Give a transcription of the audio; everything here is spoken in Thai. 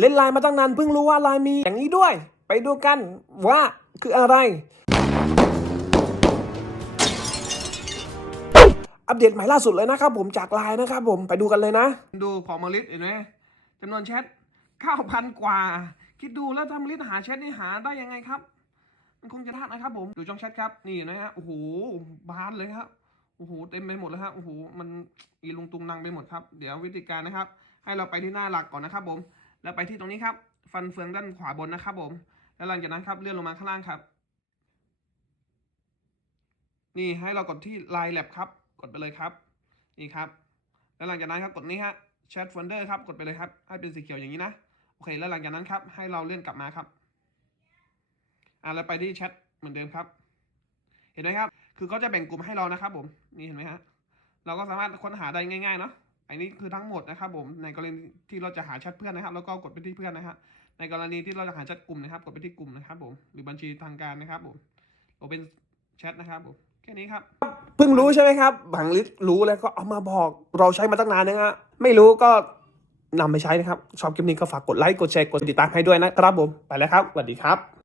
เล่นไลน์มาตั้งนานเพิ่งรู้ว่าไลน์มีอย่างนี้ด้วย ไปดูกันว่าคืออะไร อัปเดตใหม่ล่าสุดเลยนะครับผมจากไลน์นะครับผมไปดูกันเลยนะ ดูของมาลิสเห็นไหมจำนวนแชท9,000กว่า คิดดูแล้วถ้ามาลิสหาแชทนี่หาได้ยังไงครับ มันคงจะทักนะครับผมดูช่องแชทครับนี่นะฮะโอ้โหบานเลยครับโอ้โหเต็มไปหมดเลยฮะโอ้โหมันอีลุงตุงนังไปหมดครับ เดี๋ยววิธีการนะครับ ให้เราไปที่หน้าหลักก่อนนะครับผม แล้วไปที่ตรงนี้ครับ ฟันเฟืองด้านขวาบนนะครับผม แล้วหลังจากนั้นครับเลื่อนลงมาข้างล่างครับ นี่ให้เรากดที่ Line Lab ครับ กดไปเลยครับ นี่ครับ แล้วหลังจากนั้นครับกดนี้ฮะ Chat Folder ครับ กดไปเลยครับ ให้เป็นสีเขียวอย่างนี้นะ โอเค แล้วหลังจากนั้นครับ ให้เราเลื่อนกลับมาครับ อ่าแล้วไปที่แชทเหมือนเดิมครับ เห็นไหมครับ คือเขาจะแบ่งกลุ่มให้เรานะครับ ผม นี่เห็นไหมฮะ เราก็สามารถค้นหาได้ง่ายๆเนาะ อันนี้คือทั้งหมดนะครับผมในกรณีที่เราจะหาแชทเพื่อนนะครับ แล้วก็กดไปที่เพื่อนนะฮะในกรณีที่เราจะหาแชทกลุ่มนะครับ กดไปที่กลุ่มนะครับผมหรือบัญชีทางการนะครับผมโอเป็นแชทนะครับผมแค่นี้ครับเพิ่งรู้ใช่ไหมครับบังลิศรู้แล้วก็เอามาบอกเราใช้มาตั้งนานนะฮะไม่รู้ก็นำไปใช้นะครับชอบคลิปนี้ก็ฝากกดไลค์กดแชร์กดติดตามให้ด้วยนะครับผมไปแล้วครับสวัสดีครับ